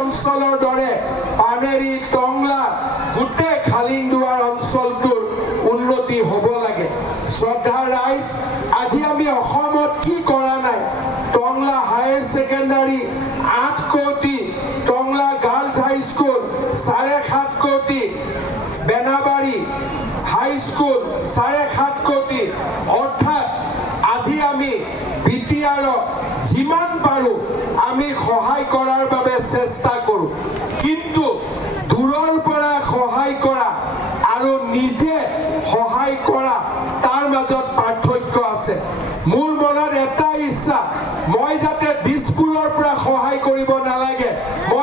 অঞ্চলৰ দৰে পানেৰী টংলা গোটেই খালিংদুৱাৰ অঞ্চলটোৰ উন্নতি হ'ব লাগে। শ্ৰদ্ধা ৰাইজ, আজি আমি অসমত কি কৰা নাই? টংলা হায়াৰ ছেকেণ্ডাৰী 8 কোটি, টংলা গাৰ্লছ হাইস্কুল 7.5 কোটি, বেনাবাৰী হাইস্কুল 7.5 কোটি। অৰ্থাৎ আজি আমি বিটিআৰক যিমান পাৰোঁ আমি সহায় কৰাৰ বাবে চেষ্টা কৰোঁ, কিন্তু দূৰৰ পৰা সহায় কৰা আৰু নিজে সহায় কৰা তাৰ মাজত পাৰ্থক্য আছে। মোৰ মনত এটা ইচ্ছা, মই যাতে দিছপুৰৰ পৰা সহায় কৰিব নালাগে, মই